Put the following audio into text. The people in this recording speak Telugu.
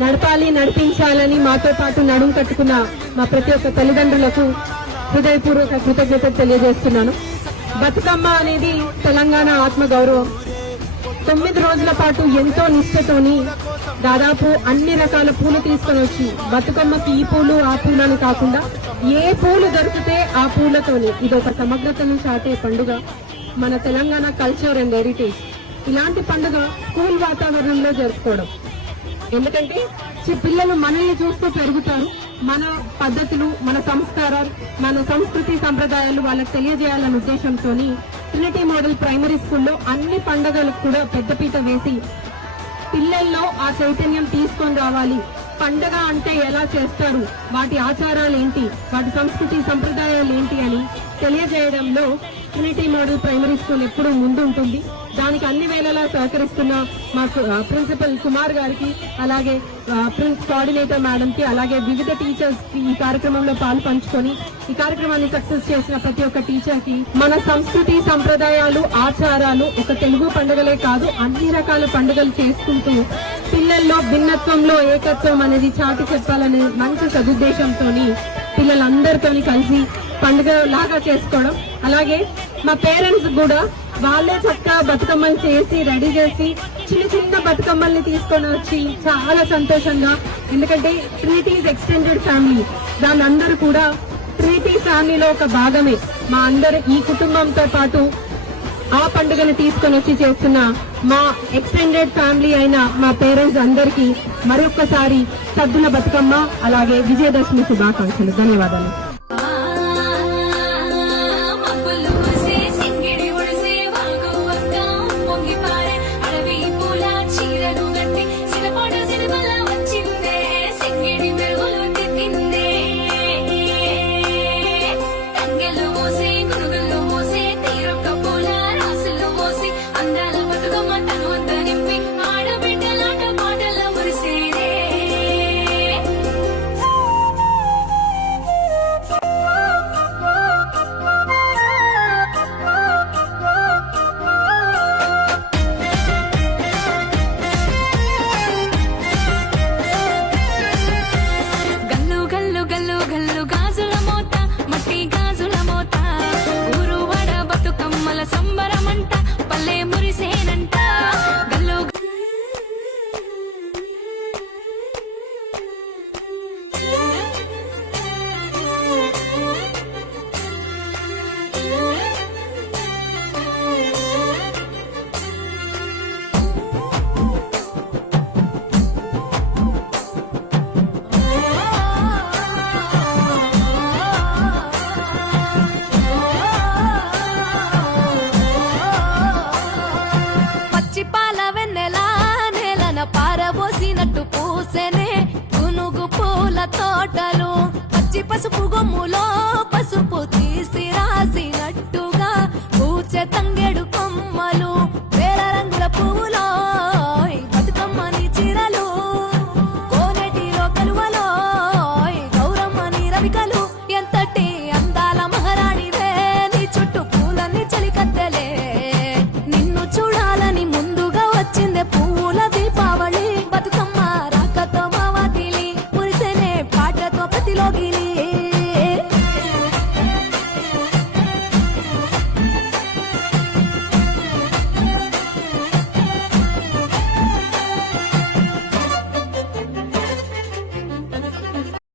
నడపాలి, నడిపించాలని మాతో పాటు నడుం కట్టుకున్న మా ప్రతి ఒక్క తల్లిదండ్రులకు హృదయపూర్వక కృతజ్ఞతలు తెలియజేస్తున్నాను. బతుకమ్మ అనేది తెలంగాణ ఆత్మ గౌరవం. 9 రోజుల పాటు ఎంతో నిష్ఠతోని దాదాపు అన్ని రకాల పూలు తీసుకొని వచ్చి బతుకమ్మకి ఈ పూలు ఆ పూలు అని కాకుండా ఏ పూలు దొరికితే ఆ పూలతోని ఇది ఒక సమగ్రతను చాటే పండుగ మన తెలంగాణ కల్చర్ అండ్ హెరిటేజ్. ఇలాంటి పండుగ స్కూల్ వాతావరణంలో జరుపుకోవడం, ఎందుకంటే పిల్లలు మనల్ని చూస్తూ పెరుగుతారు. మన పద్ధతులు, మన సంస్కారాలు, మన సంస్కృతి సంప్రదాయాలు వాళ్ళకి తెలియజేయాలన్న ఉద్దేశంతో ట్రినిటీ మోడల్ ప్రైమరీ స్కూల్లో అన్ని పండుగలకు కూడా పెద్దపీట వేసి పిల్లల్లో ఆ చైతన్యం తీసుకొని రావాలి. పండగ అంటే ఎలా చేస్తారు, వాటి ఆచారాలు ఏంటి, వాటి సంస్కృతి సంప్రదాయాలు ఏంటి అని తెలియజేయడంలో ట్రినిటీ మోడల్ ప్రైమరీ స్కూల్ ఎప్పుడూ ముందు ఉంటుంది. దానికి అన్ని వేళలా సహకరిస్తున్న మా ప్రిన్సిపల్ కుమార్ గారికి, అలాగే కోఆర్డినేటర్ మేడం కి, అలాగే వివిధ టీచర్స్ కి ఈ కార్యక్రమంలో పాలు పంచుకొని ఈ కార్యక్రమాన్ని సక్సెస్ చేసిన ప్రతి ఒక్క టీచర్ కి, మన సంస్కృతి సంప్రదాయాలు ఆచారాలు ఒక తెలుగు పండుగలే కాదు అన్ని రకాల పండుగలు చేసుకుంటూ పిల్లల్లో భిన్నత్వంలో ఏకత్వం అనేది చాటి చెప్పాలనే మంచి సదుద్దేశంతో పిల్లలందరితో కలిసి పండుగ లాగా చేసుకోవడం. అలాగే మా పేరెంట్స్ కూడా వాళ్ళే చక్కగా బతుకమ్మలు చేసి రెడీ చేసి చిన్న చిన్న బతుకమ్మల్ని తీసుకొని వచ్చి చాలా సంతోషంగా, ఎందుకంటే ట్రినిటీస్ ఎక్స్టెండెడ్ ఫ్యామిలీ, దాని అందరూ కూడా ట్రినిటీ ఫ్యామిలీలో ఒక భాగమే. మా అందరు ఈ కుటుంబంతో పాటు ఆ పండుగను తీసుకొని వచ్చి చేస్తున్న మా ఎక్స్టెండెడ్ ఫ్యామిలీ అయిన మా పేరెంట్స్ అందరికీ మరొక్కసారి సద్దుల బతుకమ్మ అలాగే విజయదశమి శుభాకాంక్షలు. ధన్యవాదాలు. పారబోసినట్టు పూసెనే గునుగు పూల తోటలు